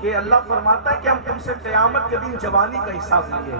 کہ اللہ فرماتا ہے کہ ہم تم سے قیامت کے دن جوانی کا حساب لیں گے۔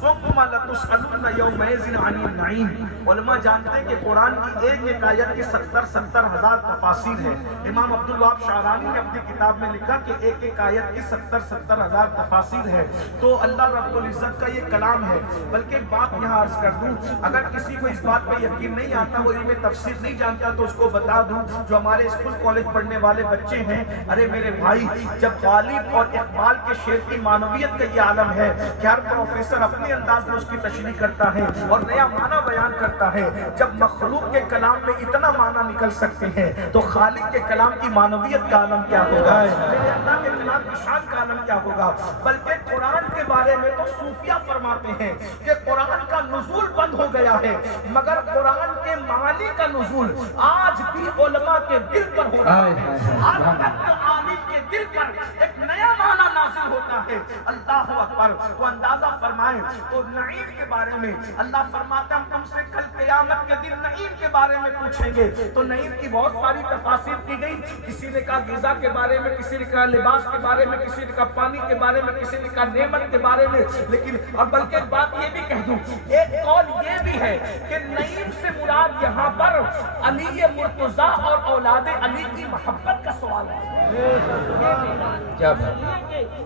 ثم لتسألن یومئذ عن النعیم۔ علماء جانتے ہیں کہ قرآن کی ایک ایک آیت کی 70 ہزار تفاسیر ہیں۔ امام عبدالوہاب شعرانی نے اپنی کتاب میں لکھا کہ ایک ایک آیت کی 70 ہزار تفاسیر ہے۔ تو اللہ رب العزت کا یہ کلام ہے۔ بلکہ ایک بات یہاں عرض کر دوں، اگر کسی کو اس بات پہ یقین نہیں آتا، وہ علم تفسیر نہیں جانتا، تو اس کو بتا دوں جو ہمارے اسکول کالج پڑھنے والے بچے ہیں، ارے میرے بھائی، جب غالب اور اقبال کے شعر کی معنویت کا یہ عالم ہے کہ ہر پروفیسر اپنے انداز میں اس کی تشریح کرتا ہے اور نیا معنی بیان کرتا ہے، جب مخلوق کے کلام میں اتنا معنی نکل سکتے ہیں تو خالق کے کلام کی معنویت کا عالم کیا ہوگا، میرے اللہ کے کلام کی شان کا عالم کیا ہوگا۔ بلکہ قرآن کے بارے میں تو صوفیہ فرماتے ہیں کہ قرآن کا نزول بند ہو گیا ہے، مگر قرآن کے معانی کا نزول آج بھی علماء کے دل پر ہو رہا ہے۔ ہر وقت عالم کے دل پر ایک نیا معنی نازل ہوتا ہے۔ اللہ اکبر۔ وہ اندازہ فرمائیں تو نعیم کے بارے میں اللہ فرماتا ہے ہم تم سے کل قیامت کے دن نعیم کے بارے میں پوچھیں گے۔ تو نعیم کی بہت ساری تفاسیر کی گئی، کسی نے کہا غذا کے بارے میں، کسی نے کہا لباس کے بارے میں، کسی نے کہا پانی کے بارے میں، کسی نے کہا نعمت کے بارے میں۔ لیکن اور بلکہ ایک بات یہ بھی کہہ دوں، ایک قول یہ بھی ہے کہ نعیم سے مراد یہاں پر علی مرتضیٰ اور اولاد علی کی محبت کا سوال ہے۔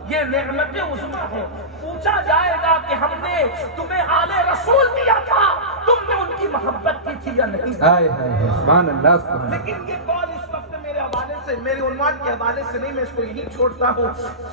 یہ نعمت عظمیٰ ہے۔ پوچھا جائے گا کہ ہم نے تمہیں آل رسول دیا تھا، تم نے ان کی محبت کی تھی یا نہیں؟ سبحان اللہ۔ لیکن یہ قول اس وقت میرے حوالے سے، میرے عنوان کے حوالے سے نہیں، میں اس کو یہی چھوڑتا ہوں۔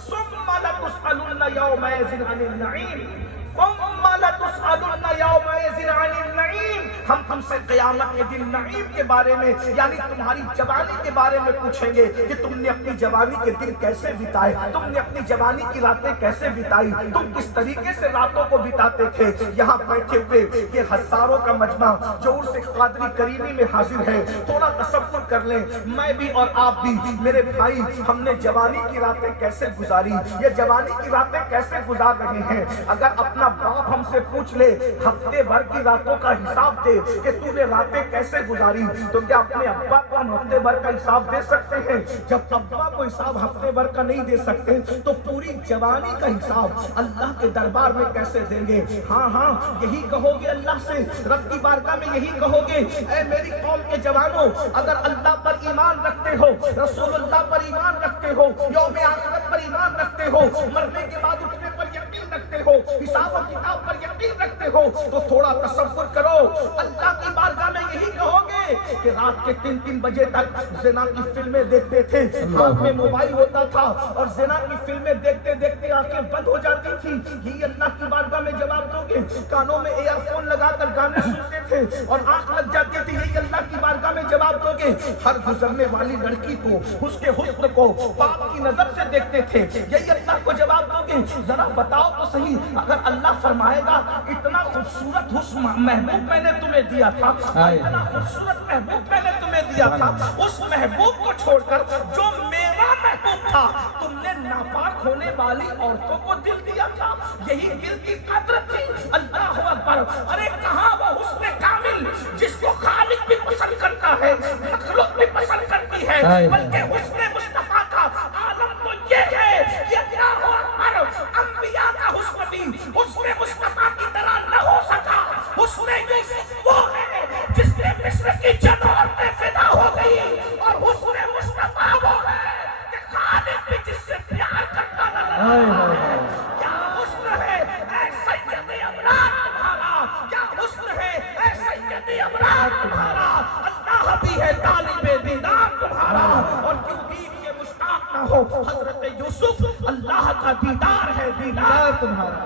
ثم لتسألن یومئذ عن النعیم، ثم لتسألن یومئذ عن النعیم۔ ہم تم سے قیامت کے دن نعیم کے بارے میں، یعنی تمہاری جوانی کے بارے میں پوچھیں گے کہ تم نے اپنی جوانی کے دن کیسے بتائے، تم نے اپنی جوانی کی راتیں کیسے بتائی، تم کس طریقے سے راتوں کو بتاتے تھے۔ یہاں بیٹھے ہوئے یہ ہزاروں کا مجمع جو عرس قادری کریمی میں حاضر ہے، تھوڑا تصور کر لیں، میں بھی اور آپ بھی، میرے بھائی، ہم نے جوانی کی راتیں کیسے گزاری، یہ جوانی کی راتیں کیسے گزار رہے ہیں۔ اگر اپنا باپ ہم سے پوچھ لے ہفتے بھر کی راتوں کا حساب دے کہ تو نے راتیں کیسے گزاری، تو کیا اپنے ابا کو ہم ہفتے بھر کا حساب دے سکتے ہیں؟ جب ابا کو حساب ہفتے بھر کا نہیں دے سکتے تو پوری جوانی کا حساب اللہ کے دربار میں کیسے دیں گے؟ ہاں ہاں، یہی کہو گے اللہ سے، رب کی بارگاہ میں یہی کہو گے، اے میری قوم کے جوانوں، اگر اللہ پر ایمان رکھتے ہو، رسول اللہ پر ایمان رکھتے ہو، یوم آخرت پر ایمان رکھتے ہو، مرنے کے بعد اٹھنے پر یقین رکھتے ہو، حساب و کتاب پر یقین رکھتے ہو، تو تھوڑا تصور کرو، اللہ کی بارگاہ میں یہی کہو گے کہ رات کے 3 بجے تک زنا کی فلمیں دیکھتے تھے، ہاتھ میں موبائل ہوتا تھا اور زنا کی فلمیں دیکھتے دیکھتے آنکھیں بند ہو جاتی تھی، یہی اللہ کی بارگاہ میں جواب دو گے؟ کانوں میں ایئر فون لگا کر گانے سنتے تھے اور آنکھ لگ جاتی تھی، یہی اللہ کی بارگاہ میں جواب دو گے؟ ہر گزرنے والی لڑکی کو، اس کے حسن کو پاپ کی نظر سے دیکھتے تھے، یہی اللہ کو جواب دو گے؟ ذرا بتاؤ تو صحیح، اگر اللہ فرمائے گا اتنا خوبصورت حسن محبوب میں نے تمہیں دیا تھا، اتنا خوبصورت محبوب میں نے تمہیں دیا تھا، اس محبوب کو چھوڑ کر جو میرا محبوب تھا تم نے ناپاک ہونے والی عورتوں کو دل دیا تھا، یہی دل کی قدر تھی۔ اللہ اکبر۔ ارے کہاں وہ حسن کامل جس کو خالق بھی پسند کرتا ہے، مخلوق بھی پسند کرتی ہے، بلکہ حسن مصطفیٰ کا عالم تو یہ ہے کہ اللہ اکبر، انبیاء کا حسن بھی حسن مصطفیٰ کی طرح نہ ہو سکا۔ حسن یوسف وہ ہے جس نے مصر کی چند عورتیں فدا ہو گئی، اور حسن مصطفیٰ وہ ہے کہ خالق بھی جس سے پیار کرتا نظر آتا ہے۔ کیا حسن ہے اے سید ابرار تمہارا، کیا حسن ہے اے سید ابرار تمہارا، اللہ بھی ہے طالب دیدار تمہارا، اور کیوں دین کے مشتاق نہ ہو حضرت یوسف، اللہ کا دیدار ہے دیدار تمہارا۔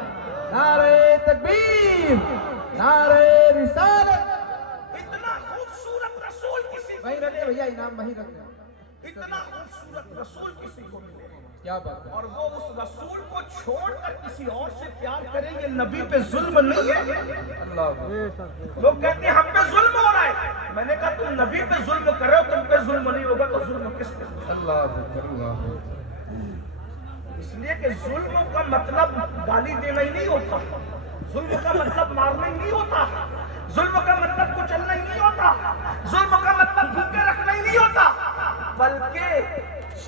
نعرہ تکبیر، نعرہ رسالت۔ اتنا خوبصورت رسول کسی کو وہیں رکھے بھیا، انعام وہیں رکھے۔ اتنا خوبصورت رسول کسی کو ملے، کیا بات ہے، اور وہ اس رسول کو چھوڑ کر کسی اور سے پیار کرے، یہ نبی پہ ظلم نہیں ہے؟ اللہ لوگ کہتے ہیں ہم پہ ظلم ہو رہا ہے، میں نے کہا تم نبی پہ ظلم کر رہے ہو، تم پہ ظلم نہیں ہوگا تو ظلم کس پہ؟ اللہ اللہ۔ اس لیے کہ ظلم کا مطلب گالی دینا ہی نہیں ہوتا، ظلم کا مطلب مارنا ہی نہیں ہوتا، ظلم کا مطلب کچلنا ہی نہیں ہوتا، ظلم کا مطلب بھوکے رکھنا ہی نہیں ہوتا، بلکہ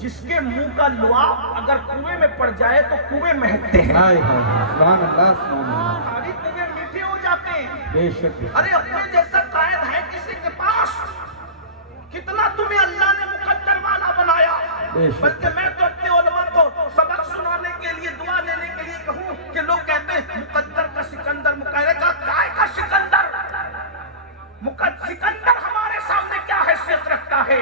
جس کے منہ کا لعاب اگر کنویں میں پڑ جائے تو کنویں مہکتے ہیں، ہائے ہائے سبحان اللہ سبحان اللہ، ساری کنویں میٹھے ہو جاتے ہیں۔ بے شک ارے اپنے جیسا قائد ہے کسی کے پاس؟ کتنا تمہیں اللہ نے مقدر والا بنایا۔ بلکہ میں تو اپنے علماء کو سبق سنانے کے لیے، دعا لینے کے لیے کہوں کہ لوگ کہتے ہیں مقدر کا سکندر، مقدر کا کائے کا سکندر، سکندر ہمارے سامنے کیا حیثیت رکھتا ہے؟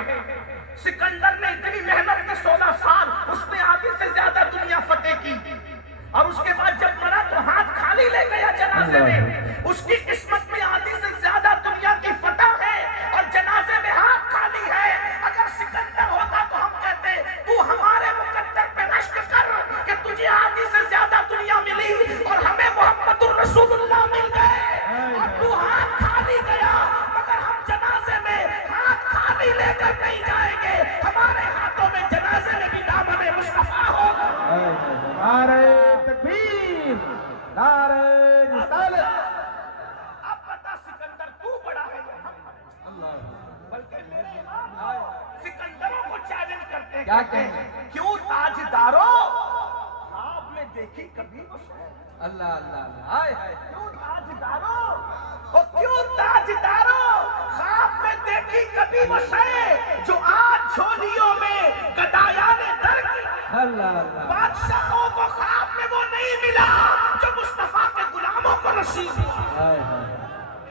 سکندر نے اتنی محنت کے 16 سال اس نے آدھی سے زیادہ دنیا فتح کی، اور اس کے بعد جب مرا تو ہاتھ خالی لے گیا جنازے میں۔ اس کی قسمت میں آدھی سے زیادہ دنیا کی فتح ہے اور جنازے میں ہاتھ خالی ہے۔ اگر سکندر ہوتا تو ہم کہتے تو ہمارے مقدر پہ رشک کر کہ تجھے آدھی سے زیادہ دنیا ملی اور ہمیں محمد الرسول اللہ مل گئے، اور تو ہاتھ خالی گیا۔ مگر ہم جنازے میں ہاتھ خالی لے کر نہیں جائیں گے، ہمارے ہاتھوں میں جنازے میں بھی دامن مصطفیٰ ہوگا۔ نعرہ تکبیر، نعرہ رسالت۔ اب بتا سکندر تو بڑا ہے یا ہم؟ بلکہ میرے امام سکندروں کو چیلنج کرتے ہیں، کیا کہتے کہیں؟ ہیں کیوں تاجدارو خواب میں دیکھی کبھی وہ شے؟ اللہ اللہ اللہ، ہائے ہائے، کیوں تاجدارو، اور کیوں تاجدارو خواب میں دیکھی کبھی وہ شے جو آج جھولیوں میں گدایان در کی؟ اللہ اللہ، بادشاہوں کو خواب میں وہ نہیں ملا جو مصطفیٰ کے غلاموں کو نصیب ہوا۔ ہائے ہائے،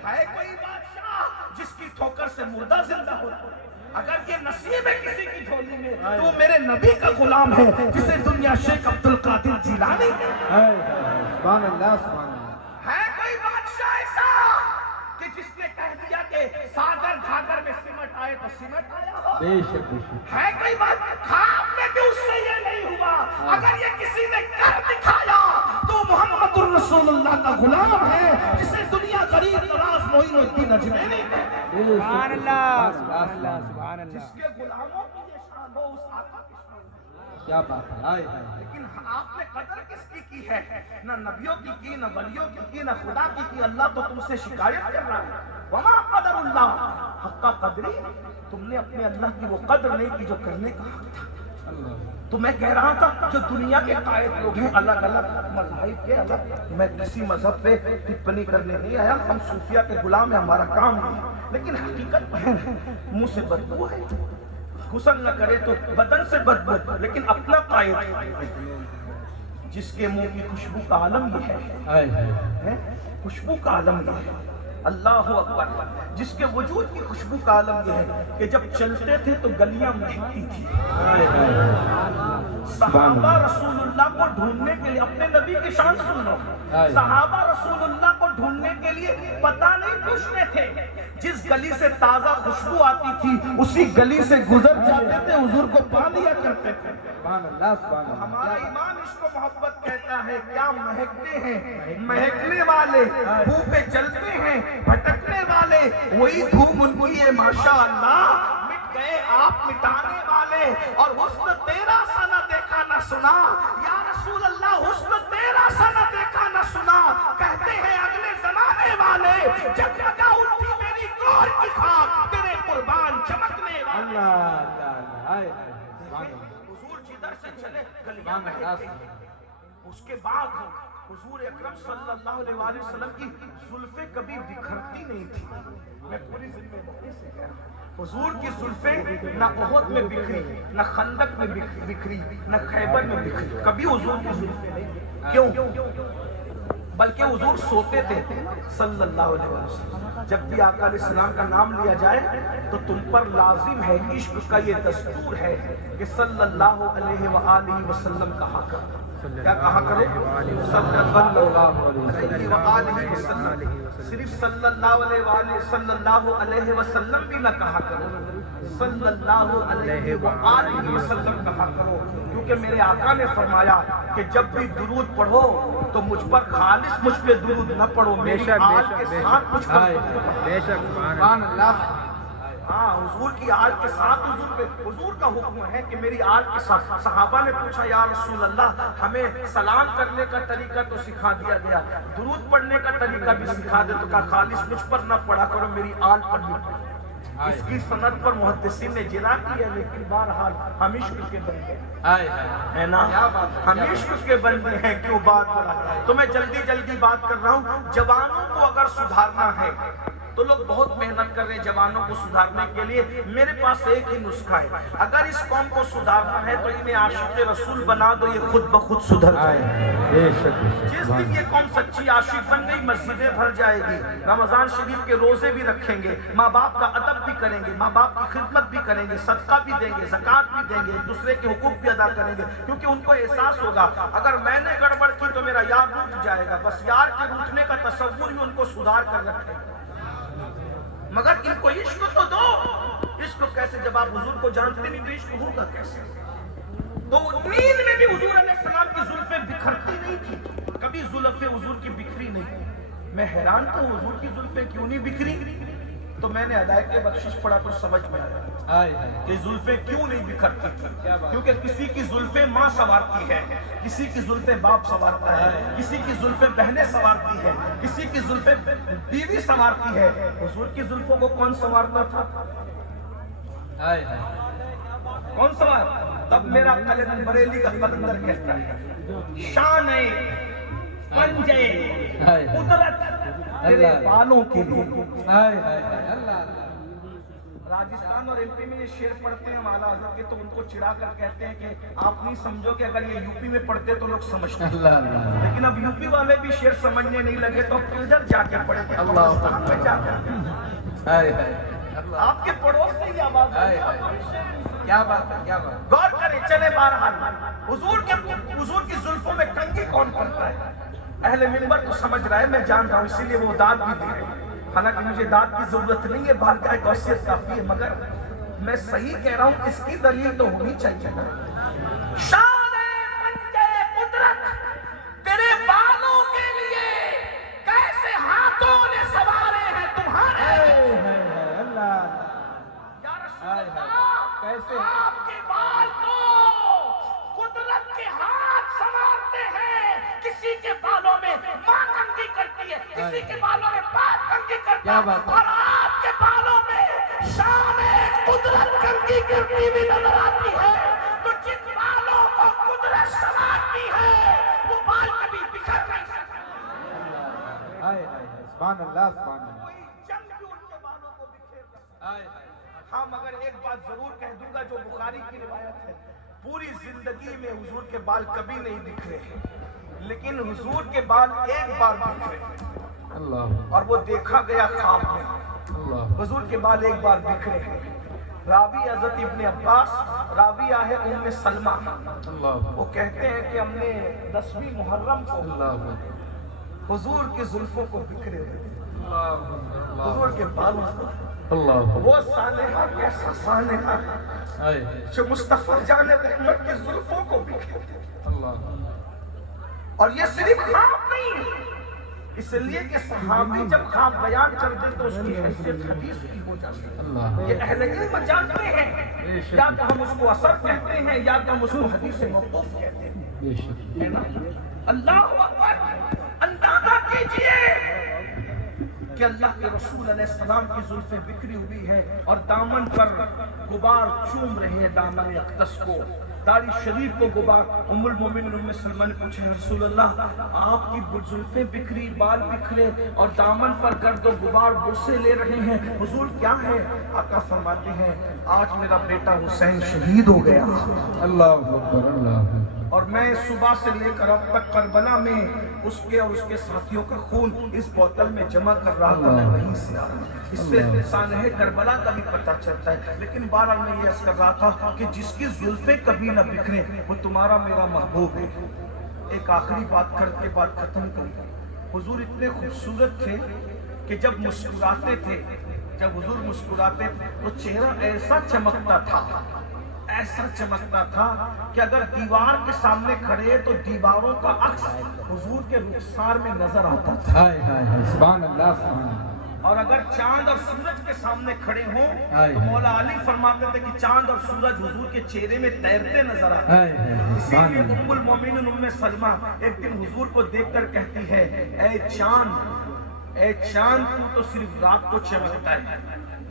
ہے کوئی بادشاہ جس کی ٹھوکر سے مردہ زندہ ہوتا؟ اگر یہ نصیب ہے کسی کی جھولی میں تو میرے نبی کا غلام ہے جسے دنیا شیخ عبد القادر جیلانی ہے۔ ہائے ہائے، سبحان اللہ سبحان اللہ، ہے کوئی بادشاہ ایسا کہ جس نے کہہ دیا کہ ساگر گھاگر میں سمٹ آئے تو سمٹ آیا ہو؟ بے شک بے شک، ہے کوئی بات؟ خواب میں بھی اس سے یہ نہیں ہوا۔ اگر یہ کسی نے کر دکھایا تو محمد الرسول اللہ کا غلام ہے جسے دنیا غریب نواز معین الدین اجمیری ہے۔ سبحان اللہ سبحان اللہ سبحان اللہ، جس کے غلاموں کی یہ شان ہو اس آقا کی شان ہو۔ کیا بات ہے، ہائے ہائے، لیکن آپ نے قدر کس کی ہے؟ نہ نبیوں کی نہ ولیوں کی نہ خدا کی۔ اللہ تو تم سے شکایت کر رہا ہے، وما قدر اللہ حق قدری، تم نے اپنے اللہ کی وہ قدر نہیں کی جو کرنے کا حق تھا۔ تو میں کہہ رہا تھا جو دنیا کے قائد لوگ ہیں الگ الگ مذاہب کے الگ، میں کسی مذہب پہ ٹپنی کرنے نہیں آیا، ہم صوفیہ کے غلام ہیں، ہمارا کام نہیں، لیکن حقیقت ہے منہ سے بدبو ہے، غسل نہ کرے تو بدن سے بدبو، لیکن اپنا قائد جس کے منہ کی خوشبو کا عالم یہ ہائے ہائے، ہے، خوشبو کا عالم یہ ہے، اللہ اکبر، جس کے وجود کی خوشبو کا عالم یہ ہے کہ جب چلتے تھے تو گلیاں مہکتی تھی۔ ہائے ہائے، صحابہ رسول اللہ کو ڈھونڈنے کے لیے، اپنے نبی کی شان سنو، صحابہ رسول اللہ کو ڈھونڈنے کے لیے پتہ نہیں پوچھتے تھے، جس گلی سے تازہ خوشبو آتی تھی اسی گلی سے گزر جاتے تھے، حضور کو پا لیا کرتے تھے۔ سبحان اللہ سبحان اللہ، ہمارا ایمان اس کو محبت کہتا ہے، کیا مہکتے ہیں مہکنے والے، منہ پہ چلتے ہیں بھٹکنے والے، وہی دھوم ان کی ہے ماشاءاللہ، مٹ گئے آپ مٹانے والے، اور حسن تیرا سا نہ دیکھا نہ سنا، یا رسول اللہ حسن تیرا سا نہ دیکھا نہ سنا، کہتے ہیں اگلے زمانے والے، جگمگا اٹھی میری گور کی خاک، تیرے قربان چمکنے والے۔ اللہ اللہ اللہ، ہائے ہائے، سبحان اللہ، حضور جدھر سے چلے گلیاں مہکتی ہیں۔ اس کے بعد حضور اکرم صلی اللہ علیہ وآلہ وسلم کی زلفیں کبھی بکھرتی نہیں تھی، میں پوری ذمہ داری سے کہہ رہا ہوں، حضور کی زلفیں نہ احد میں بکھری، نہ خندق میں بکھری، نہ خیبر میں بکھری، کبھی حضور کی زلفیں نہیں۔ کیوں؟ بلکہ حضور سوتے تھے صلی اللہ علیہ وسلم، جب بھی آقا علیہ السلام کا نام لیا جائے تو تم پر لازم ہے، عشق کا یہ دستور ہے کہ صلی اللہ علیہ وآلہ وسلم کہا کرو۔ کیا کہا کرو؟ صلی اللہ علیہ وآلہ وسلم، صرف صلی اللہ علیہ وسلم بھی نہ کہا کرو، صلی اللہ علیہ وآلہ وسلم کہا کرو، کیونکہ میرے آقا نے فرمایا کہ جب بھی درود پڑھو تو مجھ پر خالص مجھ پہ درود نہ پڑھو، میری آل کے ساتھ مجھ پر بے شک، سبحان اللہ، ہاں حضور کی آل کے ساتھ حضور پہ، حضور کا حکم ہے کہ میری آل کے ساتھ۔ صحابہ نے پوچھا یا رسول اللہ ہمیں سلام کرنے کا طریقہ تو سکھا دیا گیا، درود پڑھنے کا طریقہ بھی سکھا دے، تو کہا خالص مجھ پر نہ پڑھا کرو، میری آل پر بھی پڑھو۔ اس کی سند پر محدثین نے جرا کی ہے، لیکن بہرحال ہم عشق کے بندے ہے نا، ہم عشق کے بندے ہیں، کیوں بات بڑھا تو میں جلدی بات کر رہا ہوں۔ جوانوں کو اگر سدھارنا ہے تو لوگ بہت محنت کر رہے ہیں جوانوں کو سدھارنے کے لیے، میرے پاس ایک ہی نسخہ ہے، اگر اس قوم کو سدھارنا ہے تو انہیں عاشق رسول بنا دو، یہ خود بخود سدھر جائے۔ جس دن یہ قوم سچی عاشق بن گئی، مسجدیں بھر جائے گی، رمضان شریف کے روزے بھی رکھیں گے، ماں باپ کا ادب بھی کریں گے، ماں باپ کی خدمت بھی کریں گے، صدقہ بھی دیں گے، زکوٰۃ بھی دیں گے، ایک دوسرے کے حقوق بھی ادا کریں گے، کیونکہ ان کو احساس ہوگا اگر میں نے گڑبڑ کی تو میرا یار روٹھ جائے گا، بس یار کے روٹھنے کا تصور ہی ان کو سدھار کر رکھے گا۔ مگر ان کو عشق تو دو، عشق کیسے؟ جب آپ حضور کو جانتے نہیں تو عشق ہوگا کیسے؟ تو نیند میں بھی حضور علیہ السلام کی زلفیں بکھرتی نہیں تھی، کبھی زلفیں حضور کی بکھری نہیں۔ میں حیران تھا حضور کی زلفیں کیوں نہیں بکھری، تو میں نے ہدایت بخشش پڑھا تو سمجھ میں آیا کہ زلفیں کیوں نہیں بکھرتی تھی، کیونکہ کسی کی زلفیں ماں سنوارتی ہے، کسی کی زلفیں باپ سنوارتا ہے، کسی کی زلفیں بہنیں سنوارتی ہے، کسی کی زلفیں بیوی سنوارتی ہے، حضور کی زلفوں کو کون سنوارتا تھا؟ کون سنوارتا؟ تب میرا قلندر بریلی کا قلندر کہتا ہے شان پنجے قدرت تیرے بالوں کے لیے۔ راجستھان اور ایم پی میں یہ شعر پڑھتے ہیں اعلیٰ حضرت کے تو ان کو چڑھا کر کہتے ہیں کہ آپ نہیں سمجھو کہ اگر یہ یو پی میں پڑھتے تو لوگ سمجھتے ہیں، لیکن اب یو پی والے بھی شعر سمجھنے نہیں لگے تو اب ادھر جا کے پڑھے گے، آپ کے پڑوس سے ہی آواز ہے۔ کیا بات ہے، کیا بات، غور کریں۔ چلے بہرحال حضور کی زلفوں میں کنگھی کون کرتا ہے؟ اہل منبر تو سمجھ رہا ہے، میں جان رہا ہوں، اسی لیے وہ داد بھی دے رہے ہیں، حالانکہ مجھے داد کی ضرورت نہیں ہے، بارگاہ غوثیت کافی ہے، مگر میں صحیح کہہ رہا ہوں، اس کی دلیل تو ہونی چاہیے نا۔ شان پنجے قدرت تیرے بالوں کے لیے کیسے ہاتھوں نے سوارے ہیں تمہارے، یا رسول اللہ آپ کے بال تو قدرت کے ہاتھ سنوارتے ہیں، کسی کے بالوں میں ماں کنگھی کرتی ہے، کسی کے بالوں میں باپ کنگھی کرتا ہے، اور آپ کے بالوں میں شان قدرت کنگھی کرتی بھی نظر آتی ہے، تو جن بالوں کو قدرت سنوارتی ہے وہ بال کبھی بکھر نہیں سکتے۔ سبحان اللہ، سبحان اللہ۔ کوئی جنگ بھی ان کے بالوں کو بکھیر سکتا ہے۔ ہاں مگر ایک بات ضرور کہہ دوں گا جو بخاری کی روایت ہے، پوری زندگی میں حضور کے بال کبھی نہیں بکھرے، لیکن حضور کے بال ایک بار بکھرے اور وہ دیکھا گیا خواب میں، حضور کے بال ایک بار بکھرے ہیں۔ راوی حضرت ابن عباس، راویہ ہے ام سلمہ، وہ کہتے ہیں کہ ہم نے 10ویں محرم کو حضور کے زلفوں کو بکھرے ہوئے، حضور کے بالوں کو، وہ سانحہ کیسا سانحہ جو مصطفیٰ جان رحمت کے زلفوں کو بکھرے، اور یہ صرف خواب نہیں، اس لیے کہ صحابی جب خواب بیان کر دے تو اس کی حیثیت حدیث کی ہو جاتی ہے۔ یہ اہل علم جانتے ہیں، یا تو ہم اس کو اثر کہتے ہیں یا تو ہم اس کو حدیث موقوف کہتے ہیں، اللہ اکبر۔ اندازہ کیجئے کہ اللہ کے رسول علیہ السلام کی زلفیں بکھری ہوئی ہے اور دامن پر غبار چوم رہے ہیں، دامن اقدس کو، داڑھی شریف کو غبار۔ ام المومنین ام سلمہ نے پوچھا رسول اللہ آپ کی زلفیں بکھری، بال بکھرے اور دامن پر گرد و غبار بوسے لے رہے ہیں، حضور کیا ہے؟ آقا فرماتے ہیں آج میرا بیٹا حسین شہید ہو گیا، اللہ اکبر، اللہ، اور میں صبح سے لے کر اب تک کربلا میں اس کے اور اس کے ساتھیوں کا خون اس بوتل میں جمع کر رہا تھا، میں وہیں سے آ رہا۔ اس سے سانحہ کربلا کا بھی پتہ چلتا ہے، لیکن بہرحال میں یہ عرض کر رہا تھا کہ جس کی زلفیں کبھی نہ بکھرے وہ تمہارا میرا محبوب ہے۔ ایک آخری بات کر کے بات ختم کروں، حضور اتنے خوبصورت تھے کہ جب مسکراتے تھے، جب حضور مسکراتے تھے تو چہرہ ایسا چمکتا تھا، ایسا چمکتا تھا کہ اگر دیوار کے سامنے کھڑے تو دیواروں کا عکس حضور کے رخسار میں نظر آتا تھا۔ سبحان اللہ، سبحان اللہ۔ اور اگر چاند اور سورج کے سامنے کھڑے ہوں تو مولا علی فرماتے تھے کہ چاند اور سورج حضور کے چہرے میں تیرتے نظر آتے ہیں۔ اسی لیے ام المومنین ام سلمہ ایک دن حضور کو دیکھ کر کہتی ہے اے چاند تو صرف رات کو چمکتا ہے،